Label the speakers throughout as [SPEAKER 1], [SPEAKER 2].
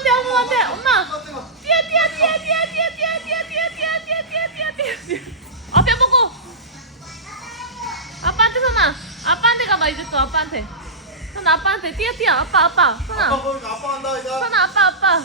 [SPEAKER 1] 안돼 어머 안돼 엄마
[SPEAKER 2] 뛰어
[SPEAKER 1] 뛰어 뛰어 뛰어 뛰어 뛰어 뛰어 뛰어 뛰어 뛰어 뛰어 뛰어 뛰어 앞에 보고 아빠한테 선아 아빠한테 가봐 이제 또 아빠한테 선아 아빠한테 뛰어 뛰어 아빠 아빠 선아 아빠
[SPEAKER 2] 거기 아빠 한다 이제 선아
[SPEAKER 1] 아빠 아빠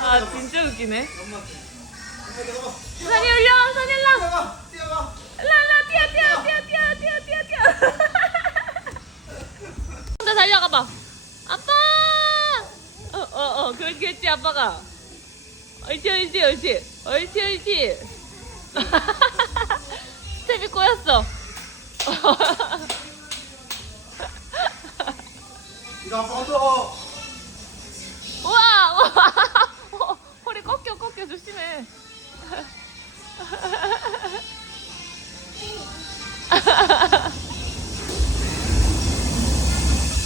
[SPEAKER 1] 아 진짜 웃기네
[SPEAKER 2] 엄마 엄마 내가 봐 수산이
[SPEAKER 1] 올라가봐. 아빠! 어, 어, 어, 그렇지, 그렇지, 아빠가. 옳지, 옳지, 옳지. 옳지, 옳지. 스텝이 꼬였어.
[SPEAKER 2] 이거 아빠 또
[SPEAKER 1] 우와, 우와. 어, 허리 꺾여, 꺾여, 조심해.